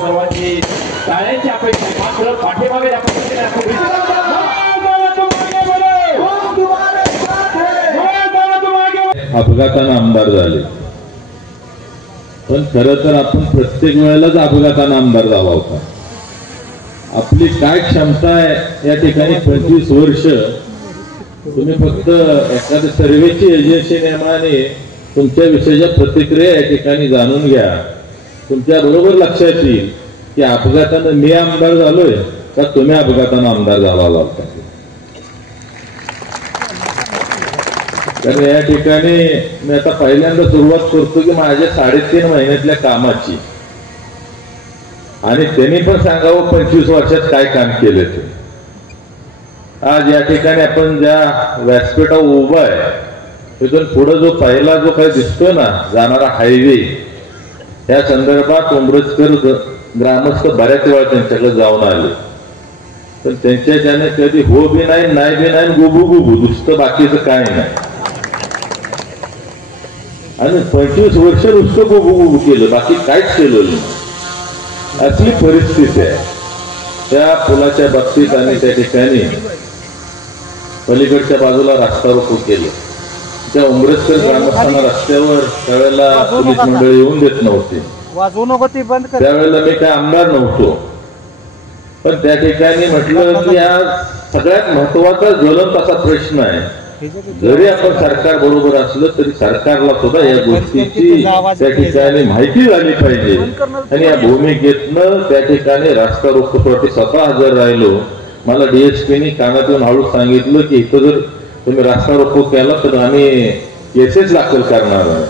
सर्वांची टाळ्यांची अपेक्षा मात्र पाठीमागे अपघातानं आमदार झाले, पण खरं तर आपण प्रत्येक वेळेलाच अपघातानं आमदार झाला होता. आपली काय क्षमता आहे या ठिकाणी 25 वर्ष तुम्ही फक्त एखाद्या सर्वेची एजन्सी नेमाने तुमच्या विषयाच्या प्रतिक्रिया या ठिकाणी जाणून घ्या. तुमच्या बरोबर लक्षात येईल की अपघातानं मी आमदार झालोय का तुम्ही अपघातानं आमदार झाला होता. तर या ठिकाणी मी आता पहिल्यांदा सुरुवात करतो की माझ्या 3.5 महिन्यातल्या कामाची, आणि त्यांनी पण सांगावं 25 वर्षात काय काम केले ते. आज या ठिकाणी आपण ज्या व्यासपीठावर उभा आहे तिथून पुढे जो पहिला जो काही दिसतो ना जाणारा हायवे, त्या संदर्भात उमरजकर ग्रामस्थ बऱ्याच वेळा त्यांच्याकडे जाऊन आले, पण त्यांच्याच्याने कधी हो बी नाही, नाही बी नाही, गुबू गुबू नुसतं, बाकीचं काय नाही. आणि 25 वर्ष नुसतं गुबू गुबू केलं, बाकी काहीच केलं नाही. असली परिस्थिती आहे. त्या पुलाच्या बाबतीत आणि त्या ठिकाणी पलीकडच्या बाजूला रस्ता रोको केलं. त्या उमरजकर ग्रामस्थांना रस्त्यावर त्यावेळेला पोलीस मंडळी येऊन देत नव्हते. त्यावेळेला मी काय आमदार नव्हतो, पण त्या ठिकाणी म्हटलं की हा सगळ्यात महत्वाचा ज्वलंत असा प्रश्न आहे. जरी आपण सरकार बरोबर असलं तरी सरकारला सुद्धा या गोष्टीची त्या ठिकाणी माहिती झाली पाहिजे. आणि या भूमिकेतनं त्या ठिकाणी रस्ता रोकोसाठी स्वतः हजर राहिलो. मला डीएसपीनी कानातून हळूच सांगितलं की इथं जर तुम्ही रस्ता रोको केला तर आम्ही केसेस दाखल करणार आहे.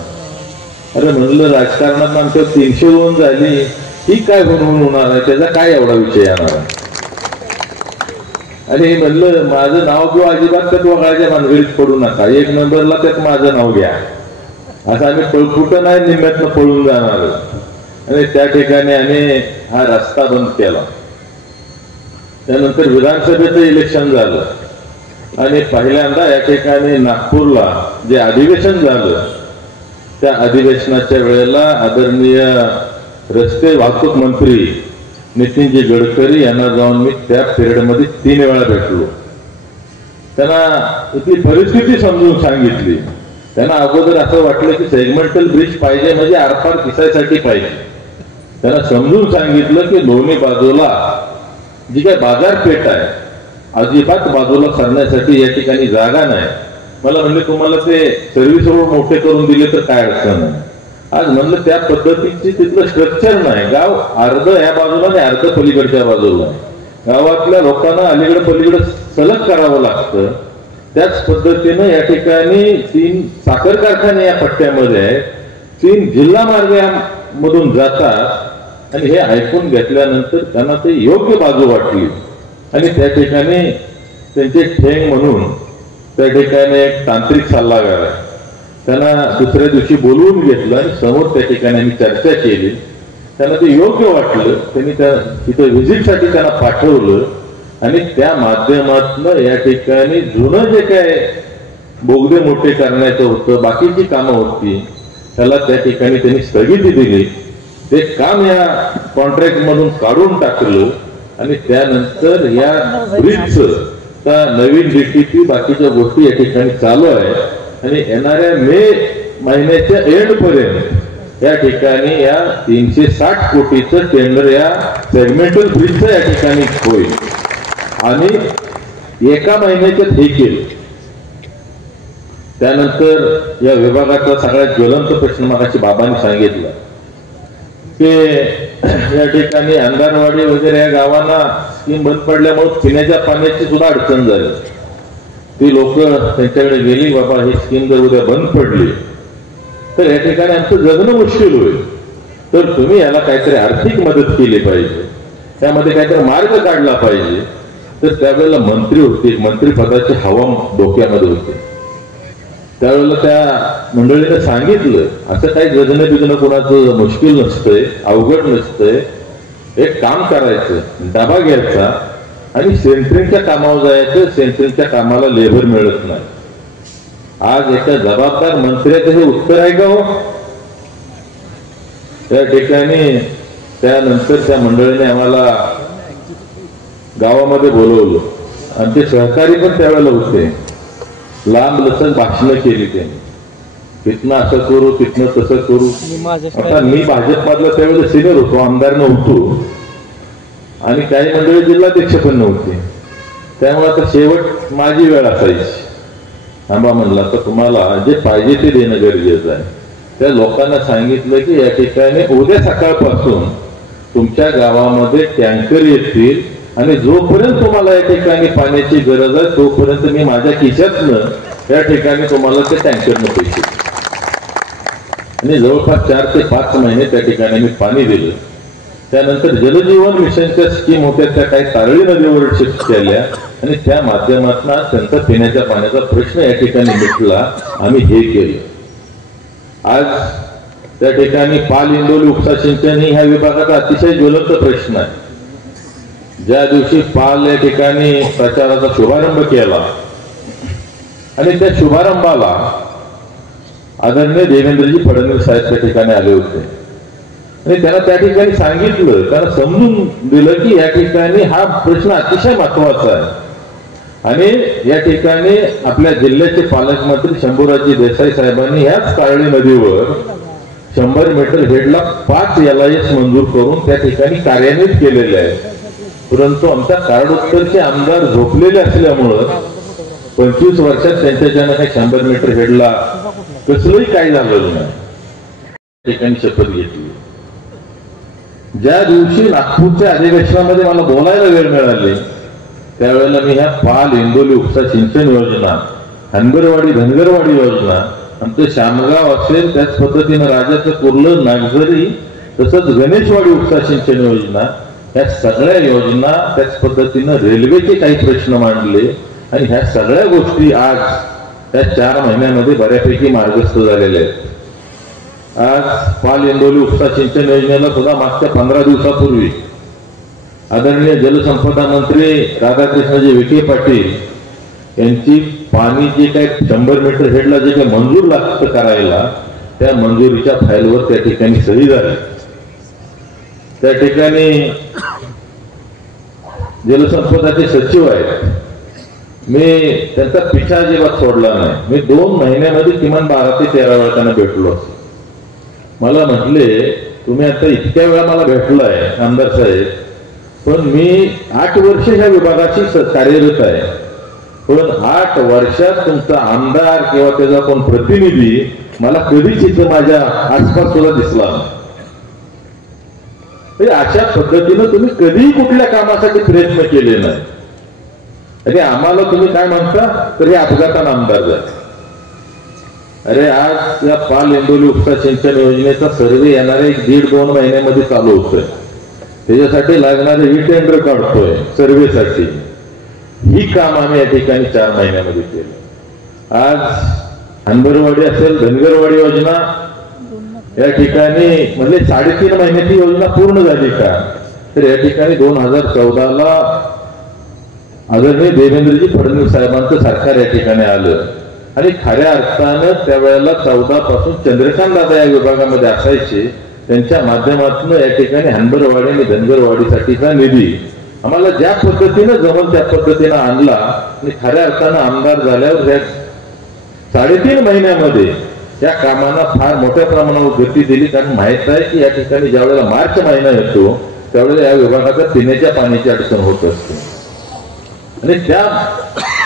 अरे म्हणलं राजकारणात आमच्या 302 झाली, ही काय म्हणून होणार आहे, त्याचा काय एवढा विषय येणार आहे. आणि म्हणलं माझं नाव किंवा अजिबात त्यात वगळायच्या भानगडीत पडू नका, 1 नंबरला त्यात माझं नाव घ्या, असं आम्ही पळकुटं नाही निम्म्यातनं पळून जाणार. आणि त्या ठिकाणी आम्ही हा रस्ता बंद केला. त्यानंतर विधानसभेचं इलेक्शन झालं आणि पहिल्यांदा या ठिकाणी नागपूरला जे अधिवेशन झालं त्या अधिवेशनाच्या वेळेला आदरणीय रस्ते वाहतूक मंत्री नितीनजी गडकरी यांना जाऊन मी त्या पिरियडमध्ये 3 वेळा भेटलो. त्यांना इथली परिस्थिती समजून सांगितली. त्यांना अगोदर असं वाटलं की सेगमेंटल ब्रिज पाहिजे म्हणजे आरपार दिसायसाठी पाहिजे. त्यांना समजून सांगितलं की दोन्ही बाजूला जी काय बाजारपेठ आहे अजिबात बाजूला सरण्यासाठी या ठिकाणी जागा नाही. मला म्हणले तुम्हाला ते सर्व्हिस रोड मोठे करून दिले तर काय अडचण नाही. आज म्हणलं त्या पद्धतीची तिथलं स्ट्रक्चर नाही. गाव अर्ध या बाजूला आणि अर्ध पलीकडच्या बाजूला. गावातल्या लोकांना अलीकडे पलीकडे सलग करावं लागतं. त्याच पद्धतीनं या ठिकाणी 3 साखर कारखाने या पट्ट्यामध्ये आहे, 3 जिल्हा मार्गामधून जातात. आणि हे ऐकून घेतल्यानंतर त्यांना ते योग्य बाजू वाटली आणि त्या ठिकाणी त्यांचे ठेंग म्हणून त्या ठिकाणी एक तांत्रिक सल्लागार आहे, त्यांना दुसऱ्या दिवशी बोलवून घेतलं आणि समोर त्या ठिकाणी आम्ही चर्चा केली. त्यांना ते योग्य वाटलं. त्यांनी त्या तिथं व्हिजिटसाठी त्यांना पाठवलं आणि त्या माध्यमातून या ठिकाणी जुनं जे काय बोगदे मोठे करण्याचं होतं, बाकीची कामं होती, त्याला त्या ठिकाणी त्यांनी स्थगिती दिली. ते काम या कॉन्ट्रॅक्ट मधून काढून टाकलं आणि त्यानंतर या ब्रिजचं नवीन डीटीपी बाकीच्या गोष्टी या ठिकाणी चालू आहे. आणि येणाऱ्या मे महिन्याच्या एंड पर्यंत या ठिकाणी या 360 कोटीचं टेंडर या सेगमेंटल ब्रिजचं या ठिकाणी होईल आणि 1 महिन्याच्यात हे केलं. त्यानंतर या विभागाचा सगळ्यात ज्वलंत प्रश्न मगाशी बाबांनी सांगितलं की या ठिकाणी अंधारवाडी वगैरे या गावांना स्कीम बंद पडल्यामुळे पिण्याच्या पाण्याची सुद्धा अडचण झाली. ती लोक त्यांच्याकडे गेली, बाबा ही स्कीम जर उद्या बंद पडली तर या ठिकाणी आमचं जगणं मुश्किल होईल, तर तुम्ही याला काहीतरी आर्थिक मदत केली पाहिजे, त्यामध्ये काहीतरी मार्ग काढला पाहिजे. तर त्यावेळेला मंत्री होते, मंत्रिपदाची हवा डोक्यामध्ये होती. त्यावेळेला त्या मंडळीने सांगितलं असं काही जगणं बिगणं कोणाचं मुश्किल नसतंय, अवघड नसतंय. एक काम करायचं, डबा घ्यायचा आणि सेंटरिंगच्या कामावर जायचं. सेंटरिंगच्या कामाला लेबर मिळत नाही. आज एका जबाबदार मंत्र्याचं हे उत्तर आहे का हो? त्या ठिकाणी त्यानंतर त्या मंडळीने आम्हाला गावामध्ये बोलवलं. आमचे सहकारी पण त्यावेळेला होते. लांब लचक भाषणं केली त्यांनी, तिथनं असं करू तिथनं तसं करू. आता मी भाजपमधला त्यावेळेला सिनियर होतो, आमदार नव्हतो आणि काही मंडळी जिल्हाध्यक्ष पण नव्हते. त्यामुळे आता शेवट माझी वेळ असायची. थांबा म्हणला तर तुम्हाला जे पाहिजे ते देणं गरजेचं आहे. त्या लोकांना सांगितलं की या ठिकाणी उद्या सकाळपासून तुमच्या गावामध्ये टँकर येतील आणि जोपर्यंत तुम्हाला या ठिकाणी पाण्याची गरज आहे तोपर्यंत मी माझ्या खिशातनं या ठिकाणी तुम्हाला ते टँकरनं पैसे. आणि जवळपास 4 ते 5 महिने त्या ठिकाणी मी पाणी दिलं. त्यानंतर जलजीवन मिशनच्या स्कीम होत्या, त्या काही तारळी नदीवर शिफ्ट केल्या आणि त्या माध्यमातून त्यांचा पिण्याच्या पाण्याचा प्रश्न या ठिकाणी मिटला. आम्ही हे केलं. आज त्या ठिकाणी पाल इंदोली उपसा सिंचन ही ह्या विभागाचा अतिशय ज्वलंत प्रश्न आहे. ज्या दिवशी पाल या ठिकाणी प्रचाराचा शुभारंभ केला आणि त्या शुभारंभाला आदरणीय देवेंद्रजी फडणवीस साहेब त्या ठिकाणी आले होते आणि त्यांना त्या ठिकाणी सांगितलं, त्यांना समजून दिलं की या ठिकाणी हा प्रश्न अतिशय महत्वाचा आहे. आणि या ठिकाणी आपल्या जिल्ह्याचे पालकमंत्री शंभूराजी देसाई साहेबांनी याच तारळी नदीवर 100 मीटर हेडला 5 LIS मंजूर करून त्या ठिकाणी कार्यान्वित केलेले आहे. परंतु आमच्या कारडोत्तरचे आमदार झोपलेले असल्यामुळं 25 वर्षात त्यांच्याच्यानं काही 100 मीटर हेडला कसलंही काही झालेलं नाही. त्या ठिकाणी शपथ घेतली. ज्या दिवशी नागपूरच्या अधिवेशनामध्ये मला बोलायला वेळ मिळाली त्यावेळेला मी ह्या पाल इंदोली उपसा सिंचन योजना, हनगरवाडी धनगरवाडी योजना, आमचं शामगाव असेल त्याच पद्धतीनं राजाचं कुर्लं नागझरी तसंच गणेशवाडी उपसा सिंचन योजना, ह्या सगळ्या योजना त्याच पद्धतीनं रेल्वेचे काही प्रश्न मांडले आणि ह्या सगळ्या गोष्टी आज त्या 4 महिन्यामध्ये बऱ्यापैकी मार्गस्थ झालेल्या आहेत. आज पाल इंदोली उपसा सिंचन योजनेला सुद्धा मागच्या 15 दिवसापूर्वी आदरणीय जलसंपदा मंत्री राधाकृष्णजी विखे पाटील यांची पाणी जे काही 100 मीटर हेडला जे काही मंजूर लागतं करायला त्या मंजुरीच्या फाईलवर त्या ठिकाणी सही झाली. त्या ठिकाणी जलसंपदाचे सचिव आहेत. मी त्यांचा पिछा अजिबात सोडला नाही. मी 2 महिन्यामध्ये किमान 12 ते 13 वेळा त्यांना भेटलो. मला म्हटले तुम्ही आता इतक्या वेळा मला भेटलाय आमदार साहेब, पण मी 8 वर्ष ह्या विभागाची कार्यरत आहे, पण 8 वर्षात तुमचा आमदार किंवा त्याचा कोण प्रतिनिधी मला कधीच इथं माझ्या आसपास सुद्धा दिसला नाही. अशा पद्धतीनं तुम्ही कधीही कुठल्या कामासाठी प्रयत्न केले नाही आणि आम्हाला तुम्ही काय म्हणता तर हे अपघातानं आमदार झाले. अरे आज या पाल इंदोली उपसा सिंचन योजनेचा सर्वे येणारे 1.5-2 महिन्यामध्ये चालू होतोय. त्याच्यासाठी लागणारे ही टेंडर काढतोय सर्वेसाठी. ही काम आम्ही या ठिकाणी 4 महिन्यामध्ये केलं. आज हनगरवाडी असेल धनगरवाडी योजना या ठिकाणी म्हणजे 3.5 महिन्याची योजना पूर्ण झाली का तर या ठिकाणी 2014ला आदरणीय देवेंद्रजी फडणवीस साहेबांचं सरकार या ठिकाणी आलं आणि खऱ्या अर्थानं त्यावेळेला 14 पासून चंद्रकांत दादा या विभागामध्ये असायचे. त्यांच्या माध्यमातून या ठिकाणी हनगरवाडी आणि धनगरवाडीसाठीचा निधी आम्हाला ज्या पद्धतीनं जमल त्या पद्धतीनं आणला आणि खऱ्या अर्थानं आमदार झाल्यावर या 3.5 महिन्यामध्ये या कामांना फार मोठ्या प्रमाणावर गती दिली. कारण माहित आहे की या ठिकाणी ज्या वेळेला मार्च महिना येतो त्यावेळेला या विभागाचा पिण्याच्या पाण्याची अडचण होत असते आणि त्या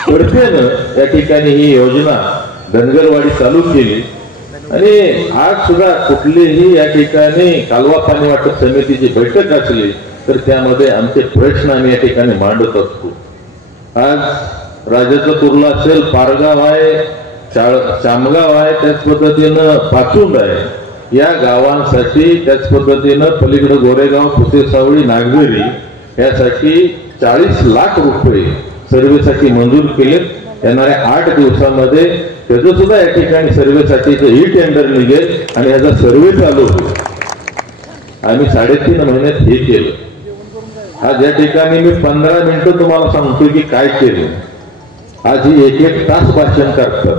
पडतेनं या ठिकाणी ही योजना धनगरवाडी चालू केली. आणि आज सुद्धा कुठलीही या ठिकाणी कालवा पाणी वाटप समितीची बैठक असली तर त्यामध्ये आमचे प्रश्न आम्ही या ठिकाणी मांडत असतो. आज राजाचं कुर्ला असेल, पारगाव आहे, शामगाव आहे, त्याच पद्धतीनं पाचुंड आहे, या गावांसाठी त्याच पद्धतीनं पलीकडे गोरेगाव, पुसेसावळी, नागझरी यासाठी 40 लाख रुपये सर्वेसाठी मंजूर केले. येणाऱ्या 8 दिवसामध्ये त्याचं सुद्धा या ठिकाणी सर्वेसाठीचं ही टेंडर निघेल आणि याचा सर्वे चालू होईल. आम्ही 3.5 महिन्यात हे केलं. आज या ठिकाणी मी 15 मिनिटं तुम्हाला सांगतो की काय केलं. आज ही 1-1 तास भाषण करतात.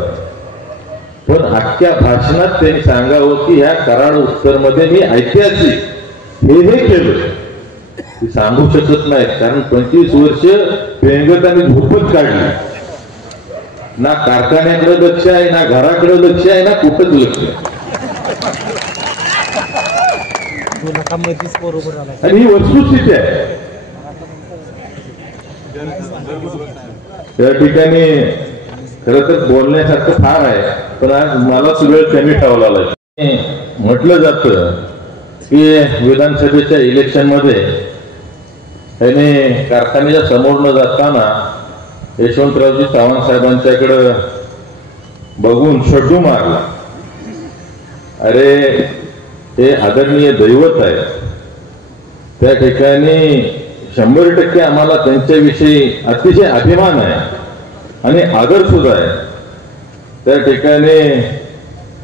पण अख्ख्या भाषणात त्यांनी सांगावं की ह्या कराड उत्तर मध्ये मी ऐतिहासिक हे केलं, ते सांगू शकत नाहीत. कारण 25 वर्ष पेंगत आणि झोपत काढली. ना कारखान्याकडे लक्ष आहे, ना घराकडे लक्ष आहे, ना कुठंच लक्ष आहे. आणि ही वस्तुस्थिती आहे. त्या ठिकाणी खरं तर बोलण्यासारखं फार आहे, पण आज मला वेळ कमी ठेवला म्हटलं जातं की विधानसभेच्या इलेक्शन मध्ये त्याने कारखान्याच्या समोर न जाताना यशवंतरावजी चव्हाण साहेबांच्याकडे बघून शड्डू मारला. अरे हे आदरणीय दैवत आहे. त्या ठिकाणी 100% आम्हाला त्यांच्याविषयी अतिशय अभिमान आहे आणि आदर सुद्धा आहे. त्या ठिकाणी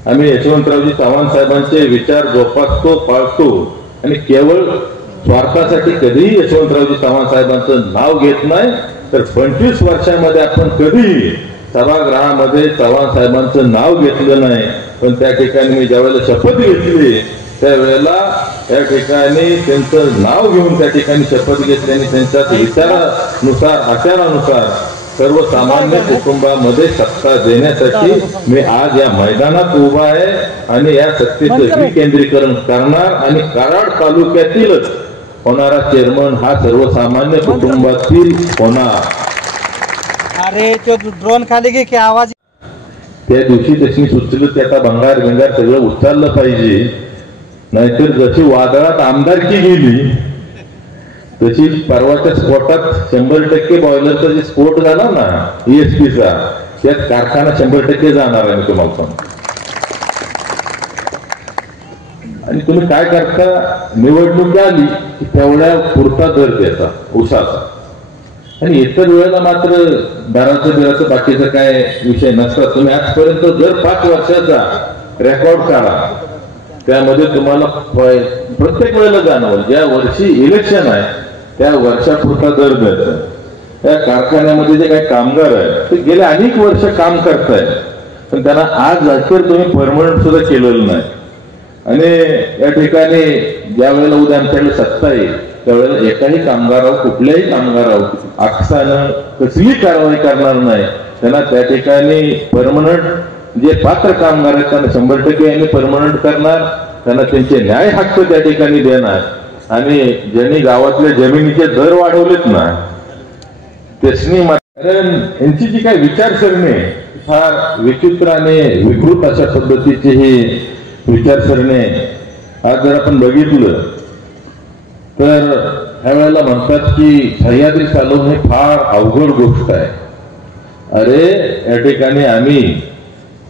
आम्ही यशवंतरावजी चव्हाण साहेबांचे विचार जोपासतो, पाळतो आणि केवळ स्वार्थासाठी कधीही यशवंतरावजी चव्हाण साहेबांचं नाव घेत नाही. तर 25 वर्षामध्ये आपण कधीही सभागृहामध्ये चव्हाण साहेबांचं नाव घेतलं नाही. पण त्या ठिकाणी मी ज्यावेळेला शपथ घेतली त्यावेळेला त्या ठिकाणी त्यांचं नाव घेऊन त्या ठिकाणी शपथ घेतल्याने त्यांच्या विचारानुसार, आचारानुसार सर्वसामान्य कुटुंबामध्ये सत्ता देण्यासाठी मी आज या मैदानात उभा आहे आणि या सत्तेचं विकेंद्रीकरण करणार आणि कराड तालुक्यातीलच होणारा चेअरमन हा सर्वसामान्य कुटुंबातील होणार. अरे तो ड्रोन खाली घे की आवाज. त्या दिवशी तशी सुचलं की आता भंगार भिंगार सगळं उचललं पाहिजे, नाहीतर जशी वादळात आमदारकी गेली तशी परवाच्या स्फोटात 100% बॉयलरचा जे स्फोट झाला ना ESPचा, त्यात कारखाना 100% जाणार आहे. मी तुम्हाला सांगतो. आणि तुम्ही काय करता, निवडणूक आली की तेवढ्या पुरता दर द्यायचा ऊसाचा, आणि इतर वेळेला मात्र दराचं बाकीचं काय विषय नसतात. तुम्ही आजपर्यंत दर 5 वर्षाचा रेकॉर्ड काढा, त्यामध्ये तुम्हाला प्रत्येक वेळेला जाणवल ज्या वर्षी इलेक्शन आहे त्या वर्षापुरता दर द्यायचा. त्या कारखान्यामध्ये जे काही कामगार आहेत ते गेले अनेक वर्ष काम करतायत, पण त्यांना आज अखेर तुम्ही परमनंट सुद्धा केलेलं नाही. आणि या ठिकाणी ज्या वेळेला उद्या आमच्याकडे सत्ता येईल त्यावेळेला एकाही कामगारावर, कुठल्याही कामगारावर आकसानं कसली कारवाई करणार नाही. त्यांना त्या ठिकाणी परमनंट जे पात्र कामगार आहेत त्यांना 100% आम्ही परमनंट करणार. त्यांना त्यांचे न्याय हक्क त्या ठिकाणी देणार. आणि ज्यांनी गावातल्या जमिनीचे दर वाढवलेत ना त्यासनी, कारण यांची जी काही विचारसरणी फार विचित्र आणि विकृत अशा पद्धतीची ही विचारसरणी. आज जर आपण बघितलं तर ह्या वेळेला म्हणतात की सह्याद्री चालवणं हे फार अवघड गोष्ट आहे. अरे या ठिकाणी आम्ही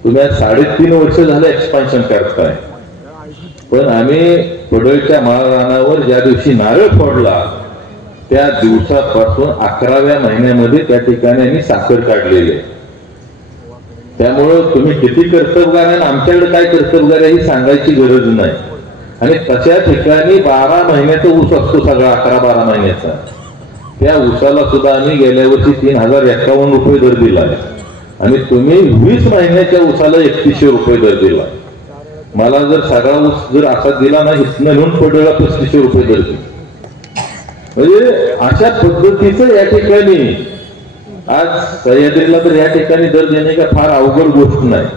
तुम्ही 3.5 वर्ष झालं एक्सपान्शन करताय, पण आम्ही पडळच्या माळरानावर ज्या दिवशी नारळ फोडला त्या दिवसापासून 11व्या महिन्यामध्ये त्या ठिकाणी आम्ही साखर काढलेली. त्यामुळं तुम्ही किती कर्तबगार आहे, आमच्याकडे काय कर्तबगार आहे ही सांगायची गरज नाही. आणि तशा ठिकाणी 12 महिन्याचा ऊस असतो सगळा, 11-12 महिन्याचा. त्या ऊसाला सुद्धा आम्ही गेल्या वर्षी 3051 रुपये दर दिला आहे. आणि तुम्ही 20 महिन्याच्या ऊसाला 3100 रुपये दर दिला. मला जर सगळा ऊस जर असा दिला ना इथनं घेऊन पडला 3500 रुपये दर दिला. म्हणजे अशा पद्धतीचं या ठिकाणी आज सह्याद्रीला तर या ठिकाणी दर देणे का फार अवघड गोष्ट नाही.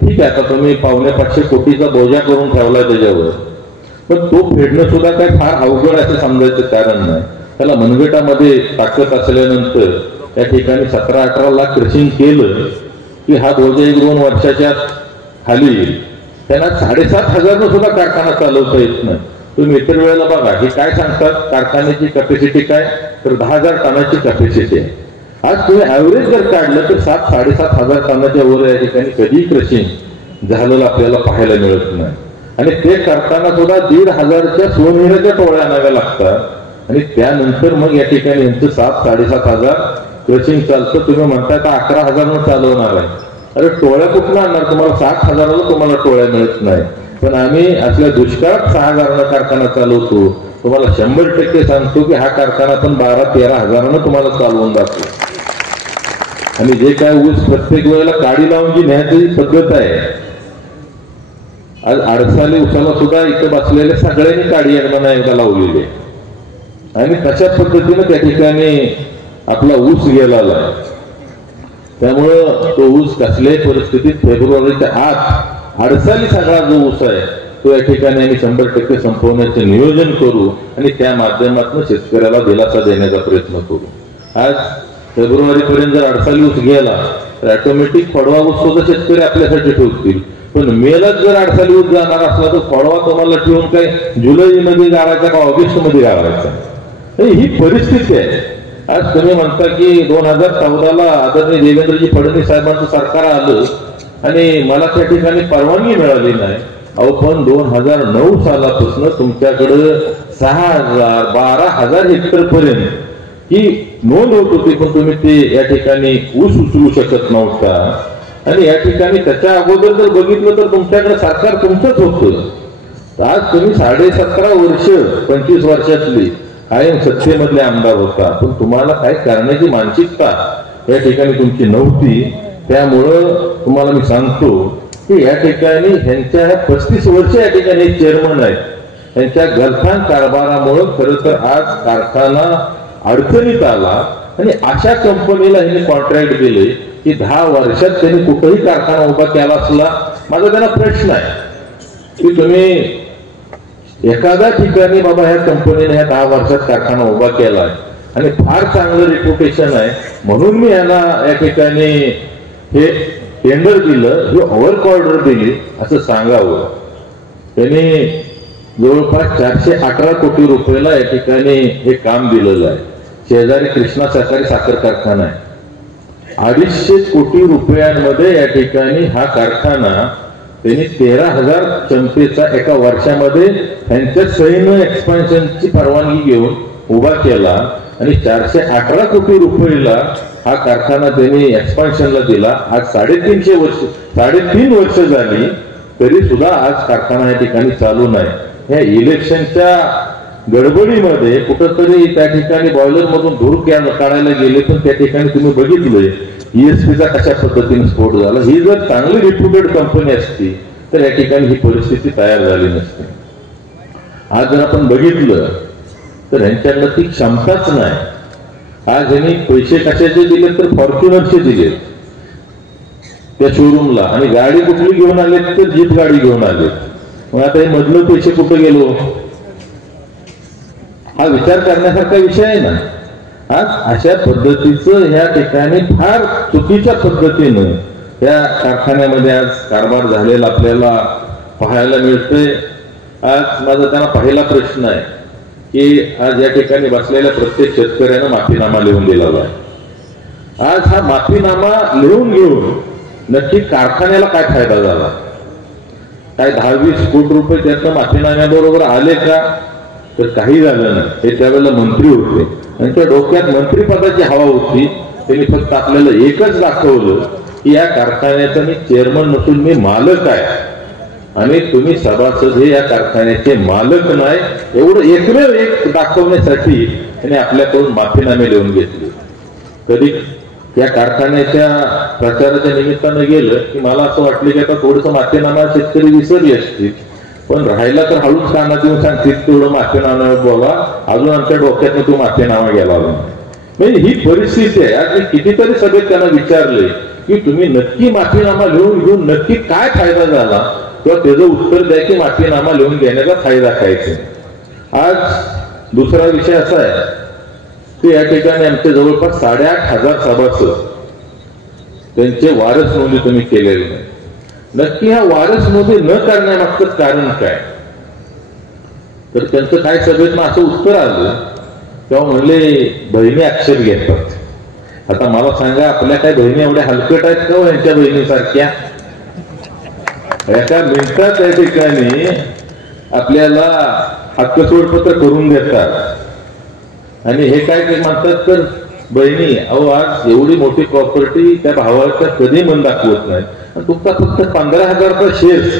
ठीक आहे, आता तुम्ही 500 कोटीचा बोजा करून ठेवलाय त्याच्यावर, पण तो फेडणं सुद्धा काय फार अवघड असं समजायचं कारण नाही. त्याला मनगटामध्ये ताकद असल्यानंतर त्या ठिकाणी 17-18 लाख क्रशिंग केलं की हा बोजा 1-2 वर्षाच्या खाली येईल. त्यांना 7,500 सुद्धा कारखाना चालवता येत नाही. तुम्ही इतर वेळेला बघा हे काय सांगतात, कारखान्याची कॅपॅसिटी काय, तर 10,000 टनाची कॅपॅसिटी आहे. आज तुम्ही ऍव्हरेज जर काढलं तर 7,000-7,500 टनाच्या वर या ठिकाणी कधी क्रशिंग झालेलं आपल्याला पाहायला मिळत नाही. आणि ते करताना सुद्धा 1,500च्या सोनेऱ्याच्या टोळ्या आणाव्या लागतात आणि त्यानंतर मग या ठिकाणी यांचं 7,000-7,500 क्रशिंग चालतं. तुम्ही म्हणताय का 11,000 चालवणार आहे. अरे टोळ्या कुठून आणणार, तुम्हाला 7,000ला तुम्हाला टोळ्या मिळत नाही. पण आम्ही असल्या दुष्काळात 6,000 कारखाना चालवतो. तुम्हाला 100% सांगतो की हा कारखाना पण 12-13,000 तुम्हाला चालवून जातो. आणि जे काय ऊस प्रत्येक वेळेला काडी लावून जी न्यायची पद्धत आहे आज आडसाली उसाला सुद्धा इथं बसलेल्या सगळ्यांनी काडी यंत्रणा एकदा लावलेली आहे आणि तशा पद्धतीनं त्या ठिकाणी आपला ऊस गेलेला आहे. त्यामुळं तो ऊस कसल्याही परिस्थितीत फेब्रुवारीच्या आत आडसाली सगळा जो ऊस आहे तो या ठिकाणी आम्ही 100% संपवण्याचे नियोजन करू आणि त्या माध्यमातून शेतकऱ्याला दिलासा देण्याचा प्रयत्न करू. आज फेब्रुवारीपर्यंत जर आडसाली ऊस गेला तर ऑटोमॅटिक फडवा ऊस सुद्धा शेतकरी आपल्यासाठी ठेवतील. पण मेलाच जर आडसाली ऊस जाणार असला तर फडवा तुम्हाला ठेवून काय जुलैमध्ये गाळायचा का ऑगस्टमध्ये गाळायचा, ही परिस्थिती आहे. आज तुम्ही म्हणता की 2014ला आदरणीय देवेंद्रजी फडणवीस साहेबांचं सरकार आलं आणि मला त्या ठिकाणी परवानगी मिळाली नाही. अहो पण 2009 सालापासून तुमच्याकडं 6,000 12,000 हेक्टर पर्यंत ही नोंद होत होती, पण तुम्ही ते या ठिकाणी ऊस उचलू शकत नव्हता. आणि या ठिकाणी त्याच्या अगोदर जर बघितलं तर तुमच्याकडे सरकार तुमचंच होतं. आज तुम्ही 17.5 वर्ष 25 वर्षातली कायम सत्तेमधले आमदार होता, पण तुम्हाला काय करण्याची मानसिकता या ठिकाणी तुमची नव्हती. त्यामुळं तुम्हाला मी सांगतो की या ठिकाणी ह्यांच्या 35 वर्ष या ठिकाणी चेअरमन आहेत, त्यांच्या गलथान कारभारामुळं खरं तर आज कारखाना अडचणीत आला आणि अशा कंपनीला ह्यांनी कॉन्ट्रॅक्ट दिले की 10 वर्षात त्यांनी कुठेही कारखाना उभा केला असला. माझा त्यांना प्रश्न आहे की तुम्ही एखाद्या ठिकाणी बाबा ह्या कंपनीने ह्या 10 वर्षात कारखाना उभा केलाय आणि फार चांगलं रेप्युटेशन आहे म्हणून मी यांना या ठिकाणी हे टेंडर दिलं, हे वर्क ऑर्डर दिली असं सांगावं. त्यांनी जवळपास 418 कोटी रुपयाला या ठिकाणी हे काम दिलेलं आहे. शेजारी कृष्णा सहकारी साखर कारखाना आहे, 250 कोटी रुपयांमध्ये या ठिकाणी हा कारखाना त्यांनी 13,000 क्षमतेचा एका वर्षामध्ये त्यांच्या सैन्य एक्सपान्शनची परवानगी घेऊन उभा केला आणि 418 कोटी रुपयाला हा कारखाना त्यांनी एक्सपान्शनला दिला. आज 3.5 वर्ष झाली तरी सुद्धा आज कारखाना या ठिकाणी चालू नाही. ह्या इलेक्शनच्या गडबडीमध्ये कुठंतरी त्या ठिकाणी बॉयलर मधून धूर काढायला गेले, पण त्या ठिकाणी तुम्ही बघितलंय ESPचा कशा पद्धतीने स्फोट झाला. ही जर चांगली रेप्युटेड कंपनी असती तर या ठिकाणी ही परिस्थिती तयार झाली नसते. आज जर आपण बघितलं तर यांच्याकडे ती क्षमताच नाही. आज यांनी पैसे कशाचे दिले तर फॉर्च्युनरचे दिले त्या शोरूमला आणि गाडी कुठली घेऊन आले तर जीप गाडी घेऊन आले. मग आता हे मधलं पैसे कुठे गेलो हा विचार करण्यासारखा विषय आहे ना. आज अशा पद्धतीचं ह्या ठिकाणी फार चुकीच्या पद्धतीनं या कारखान्यामध्ये आज कारभार झालेला आपल्याला पाहायला मिळतंय. आज माझा त्यांना पहिला प्रश्न आहे की आज या ठिकाणी बसलेल्या प्रत्येक शेतकऱ्यानं माफीनामा लिहून दिलेला आहे. आज हा माफीनामा लिहून घेऊन नक्की कारखान्याला काय फायदा झाला, काय 10-20 कोटी रुपये त्यातनं माफीनाम्याबरोबर आले का, तर काही झालं नाही. हे त्यावेळेला मंत्री होते, त्यांच्या डोक्यात मंत्रीपदाची हवा होती. त्यांनी फक्त आपल्याला एकच दाखवलं की या कारखान्याचा मी चेअरमन नसून मी मालक आहे आणि तुम्ही सभासद हे या कारखान्याचे मालक नाही. एवढं एकमेव एक दाखवण्यासाठी त्यांनी आपल्याकडून माफीनामे लिहून घेतले. कधी त्या कारखान्याच्या प्रचाराच्या निमित्तानं गेलं की मला असं वाटलं की आता थोडंसं माफीनामा शेतकरी विसरले असतील, पण राहायला तर हळूच कानात येऊन सांगतील तेवढं माफीनामा बोला, अजून आमच्या डोक्यातनं तू माफीनामा गेला. म्हणजे ही परिस्थिती आहे. आज मी कितीतरी सभेत त्यांना विचारले की तुम्ही नक्की माफीनामा लिहून घेऊन नक्की काय फायदा झाला, किंवा त्याचं उत्तर द्या की माफीनामा लिहून घेण्याचा फायदा काय. आज दुसरा विषय असा आहे की या ठिकाणी आमच्या जवळपास 8,500 सभासद त्यांचे वारस नोंदी तुम्ही केलेले नाही. नक्की ह्या वारस नोंदी न करण्यामागचं कारण काय, तर त्यांचं काय सभेतनं असं उत्तर आलं तेव्हा म्हणले बहिणी अक्षर घेतात. आता मला सांगा आपल्या काय बहिणी एवढ्या हलकट आहेत का यांच्या बहिणीसारख्या, एका मिनिटात त्या ठिकाणी आपल्याला हक्क सोडपत्र करून देतात आणि हे काय म्हणतात तर बहिणी अहो आज एवढी मोठी प्रॉपर्टी त्या भावाच्या कधी मन दाखवत नाही, तुमचा फक्त 15,000 शेअर्स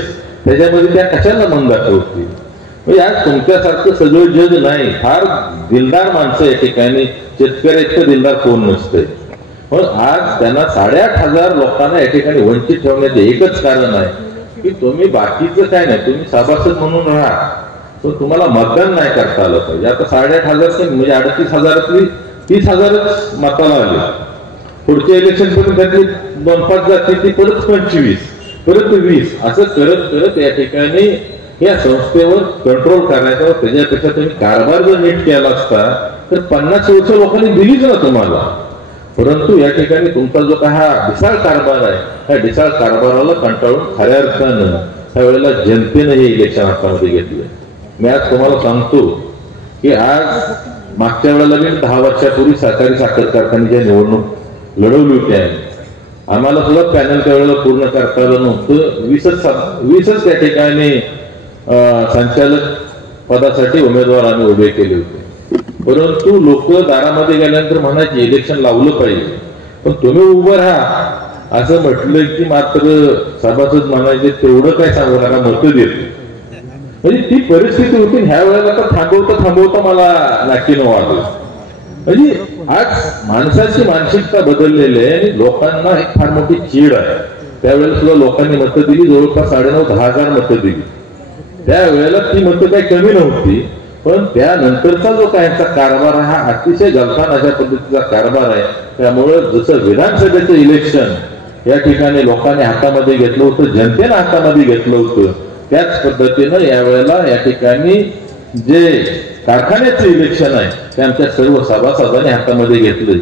त्याच्यामध्ये त्या कशाला मन दाखवतील. म्हणजे आज तुमच्यासारखं सगळं जग नाही, फार दिलदार माणसं या ठिकाणी, शेतकरी इतकं दिलदार कोण नसते. पण आज त्यांना 8,500 लोकांना या ठिकाणी वंचित ठेवण्याचे एकच कारण आहे की तुम्ही बाकीचं काय नाही, तुम्ही सभासद म्हणून राहा, पण तुम्हाला मतदान नाही करता आलं पाहिजे. आता 8,500 म्हणजे 38,000 30,000च मताला आले. पुढच्या इलेक्शन पर्यंत त्यातली 2-5 जातील, ती परत 25, परत 20, असं करत करत या ठिकाणी या संस्थेवर कंट्रोल करायचा. त्याच्यापेक्षा तुम्ही कारभार जर नीट केला असता तर 50 वर्ष लोकांनी दिलीच ना तुम्हाला. परंतु या ठिकाणी तुमचा जो काय हा ढिसाळ कारभार आहे, ह्या ढिसाळ कारभाराला कंटाळून खऱ्या अर्थानं त्यावेळेला जनतेनं हे इलेक्शन हातामध्ये घेतलं. मी आज तुम्हाला सांगतो की आज मागच्या वेळेला मी 10 वर्षापूर्वी सहकारी साखर कारखान्याची निवडणूक लढवली होती. आम्हाला सुद्धा पॅनल त्यावेळेला पूर्ण करता आलं नव्हतं. 20च त्या ठिकाणी संचालक पदासाठी उमेदवार आम्ही उभे केले होते. परंतु लोक दारामध्ये गेल्यानंतर म्हणायचे इलेक्शन लावलं पाहिजे, पण तुम्ही उभं राहा असं म्हटलं की मात्र सभासद म्हणायचे तेवढं काय सांगू नका, मतं देत. म्हणजे ती परिस्थिती होती. ह्या वेळेला तर थांबवता मला नाकीनं वाटलं. म्हणजे आज माणसाची मानसिकता बदललेली आहे आणि लोकांना एक फार मोठी चीड आहे. त्यावेळेला सुद्धा लोकांनी मतं दिली, जवळपास 9,500-10,000 10,000 मतं दिली. त्यावेळेला ती मतं काही कमी नव्हती, पण त्यानंतरचा जो काय कारभार हा अतिशय गलथान अशा पद्धतीचा कारभार आहे. त्यामुळे जसं विधानसभेचं इलेक्शन या ठिकाणी लोकांनी हातामध्ये घेतलं होतं, जनतेनं हातामध्ये घेतलं होतं, त्याच पद्धतीनं यावेळेला या ठिकाणी जे कारखान्याचं इलेक्शन आहे ते आमच्या सर्व सभासदांनी हातामध्ये घेतलंय.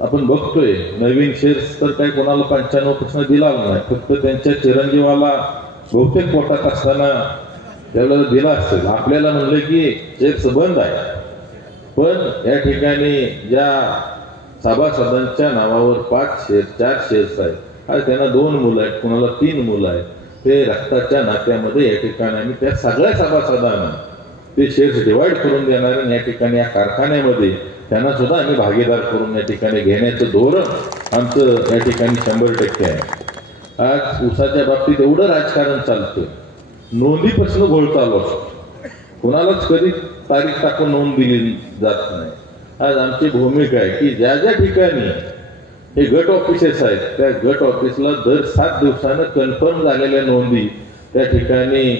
आपण बघतोय नवीन शेअर्स तर काही कोणाला 95% दिला नाही, फक्त त्यांच्या चिरंजीवाला बहुतेक पोटात असताना त्यावेळेला दिला असेल. आपल्याला म्हणलं की शेअर्स बंद आहे, पण या ठिकाणी ज्या सभासदांच्या नावावर 5 शेअर्स 4 शेअर्स आहेत, आज त्यांना 2 मुलं आहेत, कोणाला 3 मुलं आहेत, ते रक्ताच्या नात्यामध्ये या ठिकाणी आम्ही त्या सगळ्या सभासदांना ते शेअर्स डिवाइड करून देणार आणि या ठिकाणी या कारखान्यामध्ये त्यांना सुद्धा आम्ही भागीदार करून या ठिकाणी घेण्याचं धोरण आमचं या ठिकाणी 100% आहे. आज ऊसाच्या बाबतीत एवढं राजकारण चालतं, नोंदीपासून घोळ चालू असतो, कोणालाच कधी तारीख टाकून नोंद दिली जात नाही. आज आमची भूमिका आहे की ज्या ज्या ठिकाणी हे गट ऑफिसेस आहेत त्या गट ऑफिसला दर 7 दिवसानं कन्फर्म झालेल्या नोंदी त्या ठिकाणी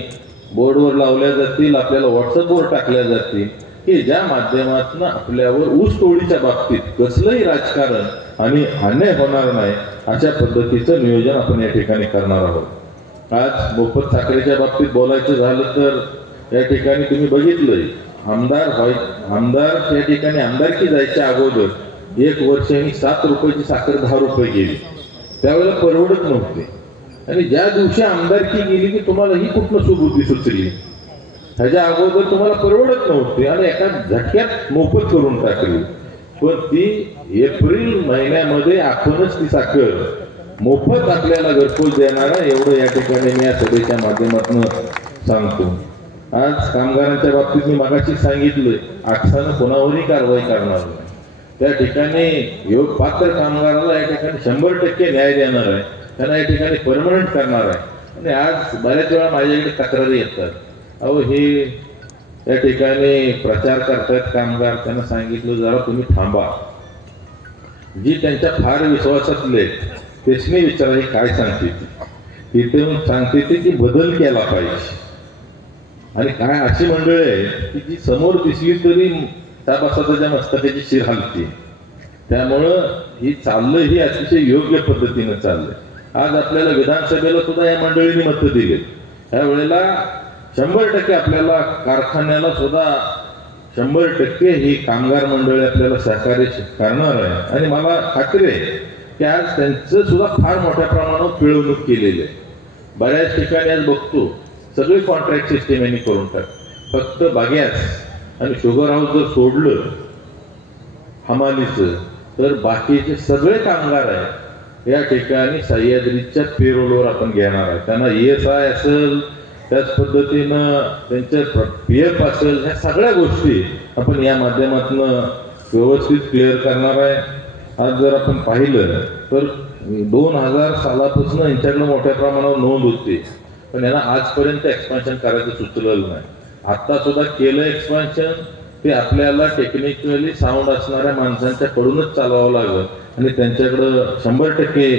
बोर्डवर लावल्या जातील, आपल्याला व्हॉट्सअपवर टाकल्या जातील, की ज्या माध्यमातून आपल्यावर ऊस तोडीच्या बाबतीत कसलंही राजकारण आणि अन्याय होणार नाही अशा पद्धतीचं नियोजन आपण या ठिकाणी करणार आहोत. आज मोफत साखरेच्या बाबतीत बोलायचं झालं तर या ठिकाणी तुम्ही बघितलंय, आमदार या ठिकाणी आमदारकी जायच्या अगोदर 1 वर्षांनी 7 रुपयाची साखर 10 रुपये गेली. त्यावेळेला परवडत नव्हते. आणि ज्या दिवशी आमदारकी गेली की तुम्हाला ही कुठनं सुबुद्धी सुचली, ह्याच्या अगोदर तुम्हाला परवडत नव्हते आणि एका झटक्यात मोफत करून टाकली. पण ती एप्रिल महिन्यामध्ये आपणच ती साखर मोफत आपल्याला घरपोच देणार आहे, एवढं या ठिकाणी मी या सभेच्या माध्यमातून सांगतो. आज कामगारांच्या बाबतीत मी मगाशी सांगितलं, आठसानं कोणावरही कारवाई करणार नाही. त्या ठिकाणी योग पात्र कामगाराला या ठिकाणी 100% न्याय देणार आहे, त्यांना या ठिकाणी परमनंट करणार आहे. आणि आज बऱ्याच वेळा माझ्याकडे तक्रारी येतात, अहो हे या ठिकाणी प्रचार करतात कामगार, त्यांना सांगितलं जरा तुम्ही थांबा, जी त्यांच्या फार विश्वासातले तेचने विचारा हे काय सांगते तिथे सांगते की बदल केला पाहिजे. आणि काय अशी मंडळी आहे की जी समोर दिसली तरी सभासदाच्या मस्तकाची शिर हलते. त्यामुळं ही चाललंय ही अतिशय योग्य पद्धतीनं चाललंय. आज आपल्याला विधानसभेला सुद्धा या मंडळींनी मतं दिली. त्यावेळेला 100% आपल्याला कारखान्याला सुद्धा 100% ही कामगार मंडळी आपल्याला सहकार्य करणार आहे. आणि मला खात्री आहे की आज त्यांचं सुद्धा फार मोठ्या प्रमाणावर पिळवणूक केलेली आहे. बऱ्याच ठिकाणी आज बघतो सगळी कॉन्ट्रॅक्ट सिस्टीम यांनी करून टाक, फक्त बागॅस आणि शुगर हाऊस जर सोडलं हमालीचं तर बाकीचे सगळे कामगार आहेत या ठिकाणी सह्याद्रीच्या पेरोलवर आपण घेणार आहे. त्यांना ESI असेल, त्याच पद्धतीनं त्यांच्या PF असेल, ह्या सगळ्या गोष्टी आपण या माध्यमातून व्यवस्थित क्लिअर करणार आहे. आज जर आपण पाहिलं तर 2000 सालापासून यांच्याकडे मोठ्या प्रमाणावर नोंद होती, पण यांना आजपर्यंत एक्सपान्शन करायचं सुचलेलं नाही. आता सुद्धा केलं एक्सपान्शन, ते आपल्याला टेक्निकली साऊंड असणाऱ्या माणसांच्या कडूनच चालवावं लागलं आणि त्यांच्याकडं 100%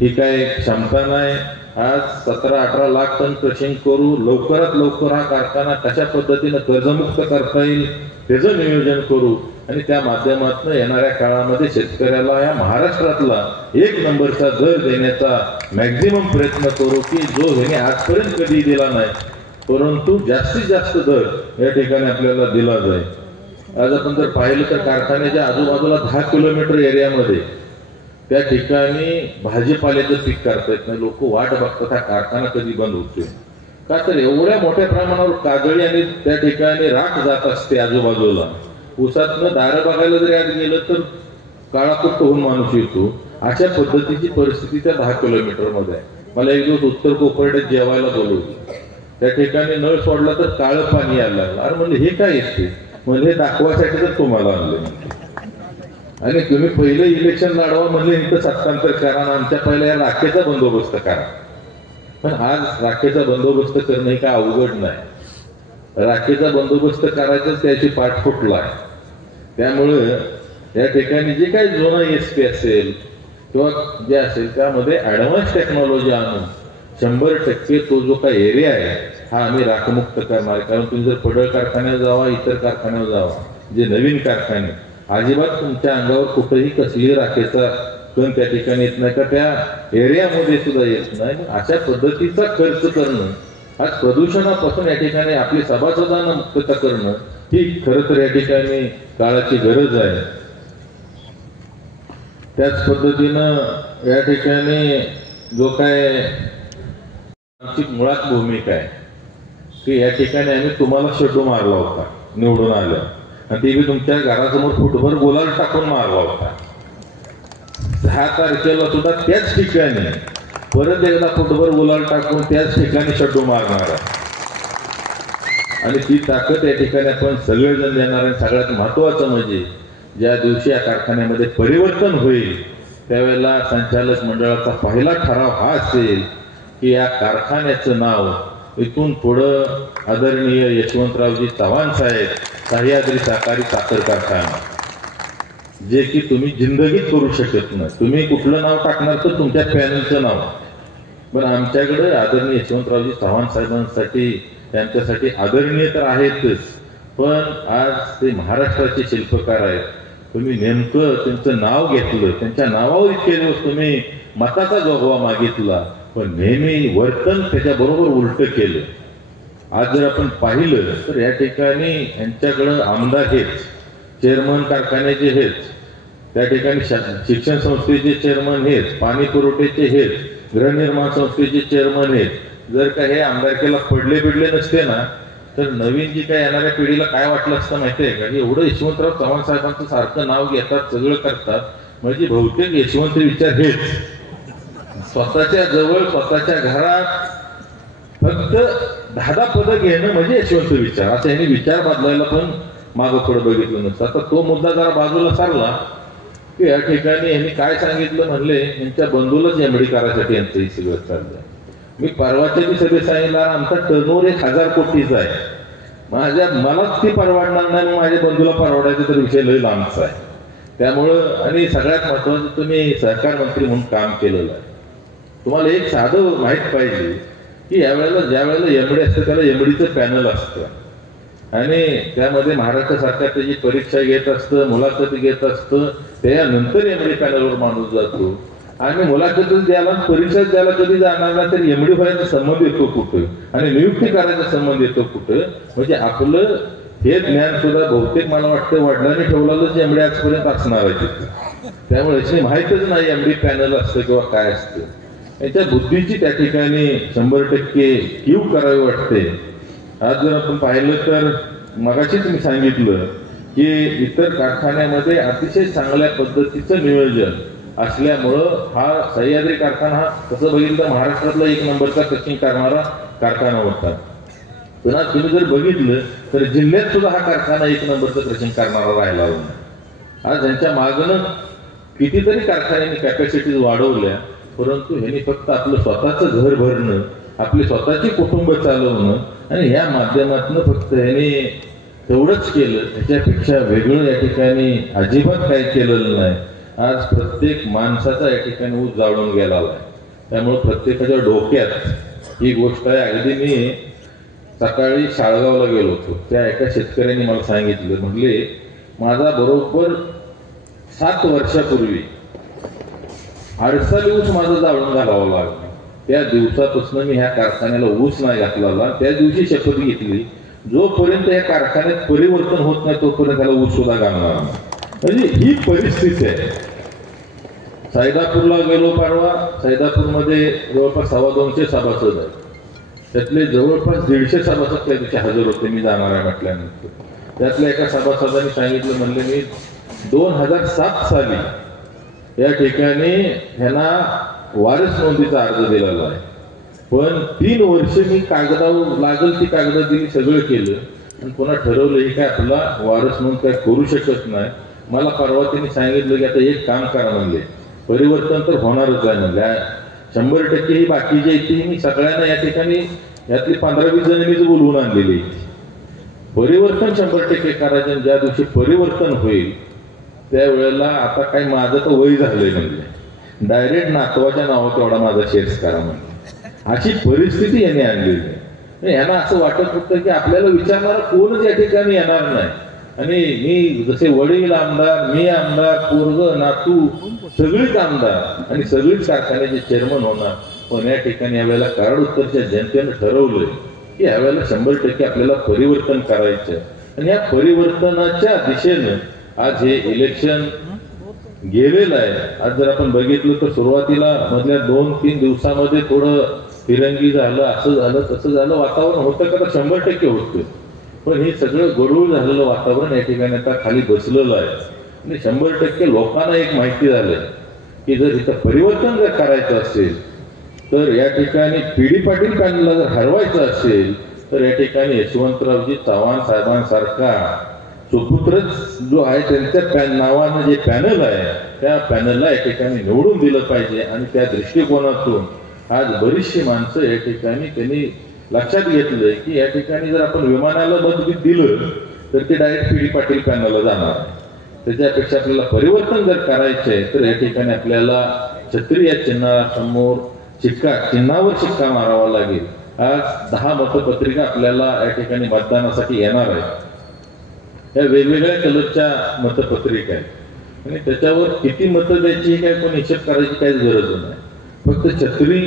ही काय क्षमता नाही आज 17-18 लाख टन क्रशिंग करू, लवकरात लवकर हा कारखाना कशा पद्धतीनं कर्जमुक्त करता येईल त्याचं नियोजन करू आणि त्या माध्यमातून येणाऱ्या काळामध्ये शेतकऱ्याला या महाराष्ट्रातला 1 नंबरचा दर देण्याचा मॅक्झिमम प्रयत्न करू की जो ह्याने आजपर्यंत कधी दिला नाही, परंतु जास्तीत जास्त दर या ठिकाणी आपल्याला दिला जाईल. आज आपण जर पाहिलं तर कारखान्याच्या आजूबाजूला 10 किलोमीटर एरियामध्ये त्या ठिकाणी भाजीपाल्याचं पीक करता येत नाही. लोक वाट बघतात हा कारखाना कधी बंद होतोय का, तर एवढ्या मोठ्या प्रमाणावर काजळी आणि त्या ठिकाणी राख जात असते आजूबाजूला. ऊसातनं दारं बघायला जरी आज गेलं तर काळाकुट्ट होऊन माणूस येतो. अशा पद्धतीची परिस्थिती त्या 10 किलोमीटर मध्ये आहे. मला एक दिवस उत्तर कोपर्ड्यात जेवायला बोलवलं. त्या ठिकाणी नळ सोडला तर काळं पाणी यायला लागलं. अरे म्हणजे हे काय येते, म्हणजे हे दाखवासाठी तर तुम्हाला आणलं आणि तुम्ही पहिले इलेक्शन लढवा म्हणले इथं सत्तांतर करा, आमच्या पहिल्या या राखेचा बंदोबस्त करा. पण आज राखेचा बंदोबस्त करणं हे काय अवघड नाही. राखेचा बंदोबस्त करायचा त्याची पाठ फुटला आहे. त्यामुळं या ठिकाणी जे काही जुना SP असेल किंवा जे असेल त्यामध्ये ऍडव्हान्स टेक्नॉलॉजी आणून 100% तो जो काही एरिया आहे हा आम्ही राखमुक्त करणार. कारण तुम्ही जर पडळ कारखान्यावर जावा, इतर कारखान्यावर जावा, जे नवीन कारखाने अजिबात तुमच्या अंगावर कुठेही कसली राखेचा कण त्या ठिकाणी येत नाही का, त्या एरियामध्ये सुद्धा येत नाही. अशा पद्धतीचा खर्च करणं, आज प्रदूषणापासून या ठिकाणी आपली सभासदांना मुक्तता करणं ही खरं तर या ठिकाणी काळाची गरज आहे. त्याच पद्धतीनं या ठिकाणी जो काय आमची मुळात भूमिका आहे की या ठिकाणी आम्ही तुम्हाला शेडू मारला होता निवडून आलं आणि ते बी तुमच्या घरासमोर फुटभर गुलाल टाकून मारला होता. 10 तारखेला सुद्धा त्याच ठिकाणी परत एकदा फुटभर गुलाल टाकून त्याच ठिकाणी शेडू मारणार आणि ती ताकद या ठिकाणी आपण सगळेजण देणार. आणि सगळ्यात महत्वाचं म्हणजे ज्या दिवशी या कारखान्यामध्ये परिवर्तन होईल त्यावेळेला संचालक मंडळाचा पहिला ठराव हा असेल की या कारखान्याचं नाव इथून पुढं आदरणीय यशवंतरावजी चव्हाण साहेब सह्याद्री सहकारी साखर कारखाना, जे की तुम्ही जिंदगीत करू शकत नाही. तुम्ही कुठलं नाव टाकणार तर तुमच्या पॅनलचं नाव, पण आमच्याकडे आदरणीय यशवंतरावजी चव्हाण साहेबांसाठी त्यांच्यासाठी आदरणीय तर आहेतच, पण आज ते महाराष्ट्राचे शिल्पकार आहेत. तुम्ही नेमकं त्यांचं नाव घेतलं, त्यांच्या नावावर इतके दिवस तुम्ही मताचा जोगवा मागितला, पण नेहमी वर्तन त्याच्याबरोबर उलट केलं. आज जर आपण पाहिलं तर या ठिकाणी यांच्याकडं आमदार हेच, चेअरमन कारखान्याचे हेच, त्या ठिकाणी शिक्षण संस्थेचे चेअरमन हेच, पाणी पुरवठ्याचे हेच, गृहनिर्माण संस्थेचे चेअरमन हेच. जर का हे आमदारकीला पडले नसते ना तर नवीन जी काय येणाऱ्या पिढीला काय वाटलं असतं माहितीये का, की एवढं यशवंतराव चव्हाण साहेबांचं सारखं नाव घेतात, सगळं करतात, म्हणजे बहुतेक यशवंत विचार हेच. स्वतःच्या जवळ स्वतःच्या घरात फक्त 10 पदं घेणं म्हणजे यशवंत विचार, असं यांनी विचार बदलायला पण मागं पुढे बघितलं नसतं. आता तो मुद्दा जरा बाजूला सरला की या ठिकाणी यांनी काय सांगितलं म्हणले यांच्या बंधूलाच एमडी करायसाठी यांचं ही सगळं चाललंय. मी परवाच्या बी सभेत सांगितलं आमचा टर्नओव्हर 1000 कोटीचा आहे, मलाच ती परवडणार नाही, माझ्या बंधूला परवडायचं तर विषय लय लांबचा आहे. त्यामुळं आणि सगळ्यात महत्वाचं तुम्ही सहकार मंत्री म्हणून काम केलेलं आहे. तुम्हाला एक साधं माहीत पाहिजे की यावेळेला ज्या वेळेला एमडी असतं त्याला एमडीचं पॅनल असतं आणि त्यामध्ये महाराष्ट्र सरकार त्याची परीक्षा घेत असतं, मुलाखती घेत असतं, त्यानंतर एमडी पॅनलवर माणूस जातो. आणि मुलाखतीच द्यायला परीक्षाच द्यायला कधी जाणार नाही तर एमडी व्हायचा संबंध येतो कुठं आणि नियुक्ती करायचा संबंध येतो कुठं. म्हणजे आपलं हे ज्ञान सुद्धा बहुतेक मला वाटतं वडिलांनी ठेवलेलंच एमडी आजपर्यंत असणार आहे तिथं. त्यामुळे याची माहीतच नाही एमडी पॅनल असतं किंवा काय असतं. याच्या बुद्धीची त्या ठिकाणी 100% कीव करावी वाटते. आज जर आपण पाहिलं तर मगाशीच मी सांगितलं की इतर कारखान्यामध्ये अतिशय चांगल्या पद्धतीचं नियोजन असल्यामुळं हा सह्याद्री कारखाना हा तसं बघितलं तर महाराष्ट्रातला 1 नंबरचा क्रशिंग करणारा कारखाना होता. पण आज तुम्ही जर बघितलं तर जिल्ह्यात सुद्धा हा कारखाना 1 नंबरचं क्रशिंग करणारा राहिला होता. आज यांच्या मागणं कितीतरी कारखान्यांनी कॅपॅसिटीज वाढवल्या, परंतु ह्यांनी फक्त आपलं स्वतःचं घर भरणं, आपली स्वतःची कुटुंब चालवणं आणि या माध्यमातून फक्त ह्यांनी तेवढंच केलं, ह्याच्यापेक्षा वेगळं या ठिकाणी अजिबात काही केलेलं नाही. आज प्रत्येक माणसाचा या ठिकाणी ऊस जाळून गेला आहे. त्यामुळे प्रत्येकाच्या डोक्यात ही गोष्ट आहे. अगदी मी सकाळी शाळगावला गेलो होतो, त्या एका शेतकऱ्यांनी मला सांगितलं, म्हणले माझा बरोबर 7 वर्षापूर्वी अडसाली ऊस माझा जाळून घालावा लागला. त्या दिवसापासून मी ह्या कारखान्याला ऊस नाही घातला. त्या दिवशी शपथ घेतली, जोपर्यंत या कारखान्यात परिवर्तन होत नाही तोपर्यंत त्याला ऊस सुद्धा घालणार नाही. म्हणजे ही परिस्थिती आहे. सैदापूरला गेलो परवा, सैदापूरमध्ये जवळपास 250 सभासद आहेत. त्यातले जवळपास 150 सभासद त्या दिवशी हजर होते. मी जाणार आहे म्हटल्यानंतर त्यातल्या एका सभासदांनी सांगितलं, म्हणले मी 2007 साली या ठिकाणी ह्यांना वारस नोंदीचा अर्ज दिलेला आहे, पण 3 वर्ष मी कागदावर लागल ती कागद दिली, सगळं केलं, आणि पुन्हा ठरवलं ही काय आपला वारस नोंद काय करू शकत नाही. मला परवा त्यांनी सांगितलं की आता एक काम करा, म्हणले परिवर्तन तर होणारच आहे, म्हणले 100% ही बाकीची येते मी सगळ्यांना या ठिकाणी यातली 15-20 जण मीच बोलवून आणलेली. परिवर्तन 100% करायचं. ज्या दिवशी परिवर्तन होईल त्यावेळेला आता काही माझं तर वय झालंय, म्हणजे डायरेक्ट नातवाच्या नावावर तेवढा माझा शेअर्स करा म्हणजे अशी परिस्थिती यांनी आणलेली आहे. यांना असं वाटत होतं की आपल्याला विचारणारा कोणच या ठिकाणी येणार नाही, आणि मी जसे वडील आमदार, मी आमदार, पोरग नातू सगळीच आमदार आणि सगळीच कारखान्याचे चेअरमन होणार. पण या ठिकाणी यावेळेला कराड उत्तरच्या जनतेनं ठरवलंय की यावेळेला 100% आपल्याला परिवर्तन करायचं, आणि या परिवर्तनाच्या दिशेनं आज हे इलेक्शन गेलेलं आहे. आज जर आपण बघितलं तर सुरुवातीला मधल्या 2-3 दिवसामध्ये थोडं फिरंगी झालं, असं झालं तसं झालं, वातावरण होतं का तर 100% होतं. पण हे सगळं गडूळ झालेलं वातावरण या ठिकाणी आता खाली बसलेलं आहे, आणि 100% लोकांना एक माहिती झालंय की जर इथं परिवर्तन जर करायचं असेल तर या ठिकाणी पीडी पाटील पॅनलला जर हरवायचं असेल तर या ठिकाणी यशवंतरावजी चव्हाण साहेबांसारखा सुपुत्रच जो आहे त्यांच्या नावानं जे पॅनल आहे त्या पॅनलला या ठिकाणी निवडून दिलं पाहिजे. आणि त्या दृष्टिकोनातून आज बरीचशी माणसं या ठिकाणी त्यांनी लक्षात घेतलंय की या ठिकाणी जर आपण विमानाला मत दिलं तर ते डायरेक्ट पीडी पाटील पॅनलला जाणार. त्याच्यापेक्षा आपल्याला परिवर्तन जर करायचंय तर या ठिकाणी आपल्याला छत्री या चिन्हासमोर चिन्हावर शिक्का मारावा लागेल. आज 10 मतपत्रिका आपल्याला या ठिकाणी मतदानासाठी येणार आहे. या वेगवेगळ्या कलरच्या मतपत्रिका आहेत, आणि त्याच्यावर किती मतं द्यायची हे काय पण हिशेब करायची काहीच गरज नाही. फक्त छत्री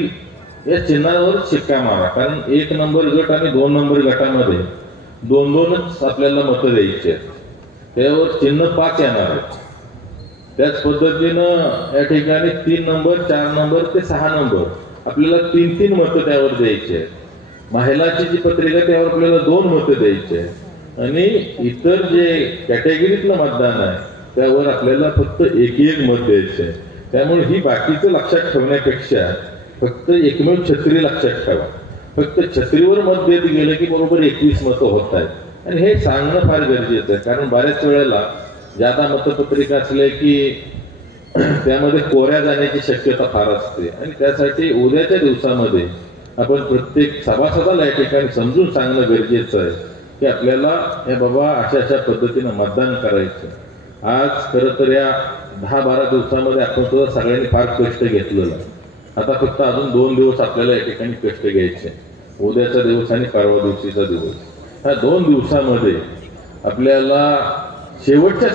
या चिन्हावर शिक्का मारा, कारण 1 नंबर गट आणि 2 नंबर गटामध्ये 2-2च आपल्याला मतं द्यायची आहेत. त्यावर चिन्ह 5 येणार आहे. त्याच पद्धतीनं या ठिकाणी 3 नंबर 4 नंबर ते 6 नंबर आपल्याला 3-3 मतं त्यावर द्यायची आहेत. महिलाची जी पत्रिका त्यावर आपल्याला 2 मतं द्यायची आहेत, आणि इतर जे कॅटेगरीतलं मतदान आहे त्यावर आपल्याला फक्त 1-1 मत द्यायचं आहे. त्यामुळे ही बाकीचं लक्षात ठेवण्यापेक्षा फक्त एकमेव छत्री लक्षात ठेवा. फक्त छत्रीवर मत देत गेलं की बरोबर 21 मतं होत आहेत, आणि हे सांगणं फार गरजेचं आहे. कारण बऱ्याच वेळेला ज्यादा मतपत्रिका असले की त्यामध्ये कोऱ्या जाण्याची शक्यता फार असते, आणि त्यासाठी उद्याच्या दिवसामध्ये आपण प्रत्येक सभासदाला या ठिकाणी समजून सांगणं गरजेचं आहे की आपल्याला हे बाबा अशा पद्धतीनं मतदान करायचं. आज खरं तर या 10-12 दिवसामध्ये आपण सुद्धा सगळ्यांनी फार कष्ट घेतलेलं. आता फक्त अजून 2 दिवस आपल्याला या ठिकाणी कष्ट घ्यायचे, उद्याचा दिवस आणि परवा दिवशीचा दिवस. ह्या 2 दिवसामध्ये आपल्याला शेवटच्या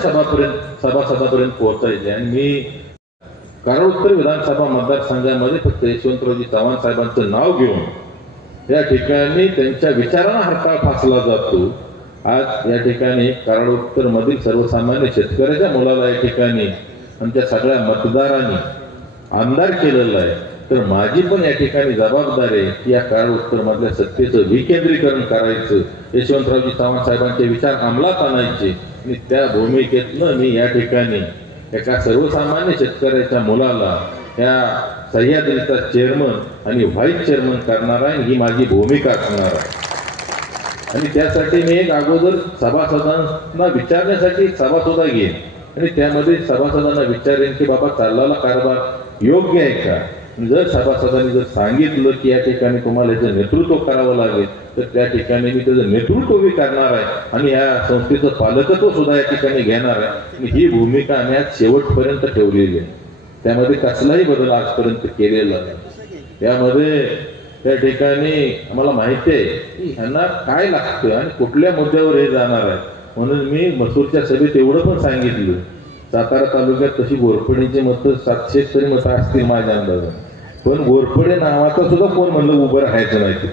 सभासदापर्यंत पोहोचायचे. आणि मी कराड उत्तर विधानसभा मतदारसंघामध्ये फक्त यशवंतरावजी चव्हाण साहेबांचं नाव घेऊन या ठिकाणी त्यांच्या विचारांना हरताळ फासला जातो. आज या ठिकाणी कराड उत्तर मधील सर्वसामान्य शेतकऱ्याच्या मुलाला या ठिकाणी आमच्या सगळ्या मतदारांनी आमदार केलेलं आहे. तर माझी पण या ठिकाणी जबाबदारी आहे की या कराड उत्तर मधल्या सत्तेचं विकेंद्रीकरण करायचं, यशवंतरावजी चव्हाण साहेबांचे विचार अंमलात आणायचे, आणि त्या भूमिकेतनं मी या ठिकाणी एका सर्वसामान्य शेतकऱ्याच्या मुलाला या सह्याद्रीचा चेअरमन आणि व्हाईस चेअरमन करणार आहे. ही माझी भूमिका असणार आहे. आणि त्यासाठी मी एक अगोदर सभासदांना विचारण्यासाठी सभा सुद्धा घेईन, आणि त्यामध्ये सभासदांना विचारेन की बाबा चाललेला कारभार योग्य आहे का. जर सभासदांनी जर सांगितलं की या ठिकाणी तुम्हाला याचं नेतृत्व करावं लागेल तर त्या ठिकाणी मी त्याचं नेतृत्वही करणार आहे, आणि या संस्थेचं पालकत्व सुद्धा या ठिकाणी घेणार आहे. आणि ही भूमिका आम्ही आज शेवटपर्यंत ठेवलेली आहे. त्यामध्ये कसलाही बदल आजपर्यंत केलेला नाही. यामध्ये त्या ठिकाणी आम्हाला माहिती आहे की ह्यांना काय लागतं आणि कुठल्या मुद्द्यावर हे जाणार आहे. म्हणून मी मसूरच्या सभेत एवढं पण सांगितलं, सातारा तालुक्यात तशी घोरपडीची मतं 700 तरी मतं असतील माझ्या अंदाजाने, पण घोरपडे नावाचा सुद्धा कोण म्हणलं उभं राहायचं नाही,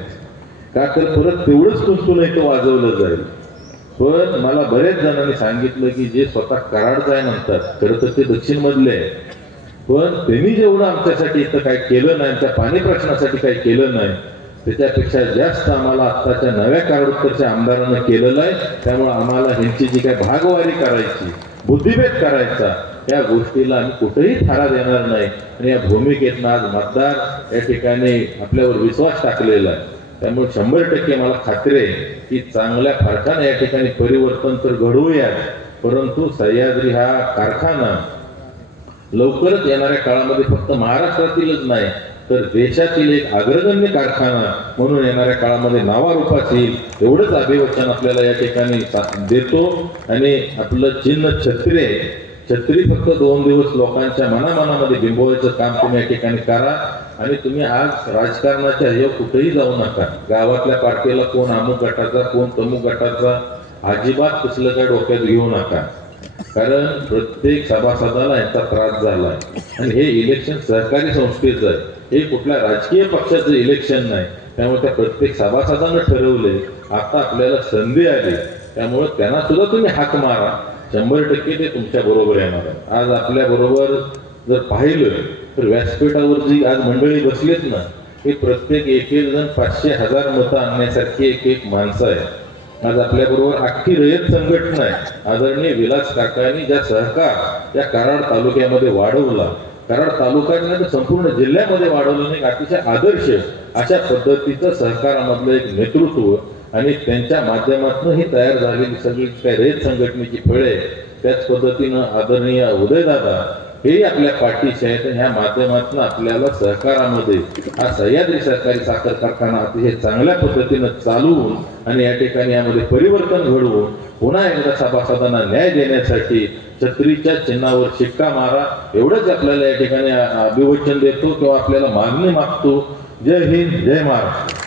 का तर परत तेवढंच कुंचून इथं वाजवलं जाईल. पण मला बरेच जणांनी सांगितलं की जे स्वतः कराडचं आहे म्हणतात, खरं तर ते दक्षिण मधले आहे, पण त्यांनी जेवढं आमच्यासाठी इथं काय केलं नाही, त्या पाणी प्रश्नासाठी काही केलं नाही, त्याच्यापेक्षा जास्त आम्हाला आत्ताच्या नव्या कराडच्या आमदारांना केलेलं आहे. त्यामुळे आम्हाला ह्यांची जी काय भागवारी करायची, बुद्धिभेद करायचा, या गोष्टीला आम्ही कुठेही थारा देणार नाही. आणि या भूमिकेतनं आज मतदार या ठिकाणी आपल्यावर विश्वास टाकलेला आहे. त्यामुळे 100% मला खात्री आहे की चांगल्या फरकाने या ठिकाणी परिवर्तन तर घडवूयात, परंतु सह्याद्री हा कारखाना लवकरच येणाऱ्या काळामध्ये फक्त महाराष्ट्रातीलच नाही तर देशातील एक अग्रगण्य कारखाना म्हणून येणाऱ्या काळामध्ये नावारूपास येईल, एवढंच अभिवचन आपल्याला या ठिकाणी देतो. आणि आपलं चिन्ह छत्री आहे, छत्री फक्त 2 दिवस लोकांच्या मनामनामध्ये बिंबवायचं काम तुम्ही या ठिकाणी करा. आणि तुम्ही आज राजकारणाच्या हे कुठेही जाऊ नका. गावातल्या पार्टीला कोण अमुक गटाचा कोण तमुक गटाचा अजिबात तसलं काय डोक्यात घेऊ नका, कारण प्रत्येक सभासदाला यांचा त्रास झाला. आणि हे इलेक्शन सहकारी संस्थेचं आहे, हे कुठल्या राजकीय पक्षाचं इलेक्शन नाही. त्यामुळे त्या प्रत्येक सभासदानं ठरवले आता आपल्याला संधी आली, त्यामुळे त्यांना सुद्धा तुम्ही हाक मारा, 100% ते तुमच्या बरोबर येणार आहे. आज आपल्या बरोबर जर पाहिलं तर व्यासपीठावर जी आज मंडळी बसलीत ना, हे प्रत्येक एक जण 500,000 मतं आणण्यासारखी एक माणसं आहे. आज आपल्या बरोबर अख्खी रयत संघटना आहे. आदरणीय विलास काकांनी ज्या सहकार या कराड तालुक्यामध्ये वाढवला, कराड तालुक्यात नाही तर संपूर्ण जिल्ह्यामध्ये वाढवलं, एक अतिशय आदर्श अशा पद्धतीचं सहकारामधलं एक नेतृत्व आणि त्यांच्या माध्यमातून ही तयार झालेली सगळी काय रयत संघटनेची फळे, त्याच पद्धतीनं आदरणीय उदयदादा हे आपल्या पाठीशी आहेत. ह्या माध्यमातून आपल्याला सहकारामध्ये हा सह्याद्री सहकारी साखर कारखाना अतिशय चांगल्या पद्धतीनं चालवून आणि या ठिकाणी यामध्ये परिवर्तन घडवून पुन्हा एकदा सभासदांना न्याय देण्यासाठी छत्रीच्या चिन्हावर शिक्का मारा, एवढंच आपल्याला या ठिकाणी अभिवचन देतो किंवा आपल्याला मागणी मागतो. जय हिंद, जय महाराष्ट्र.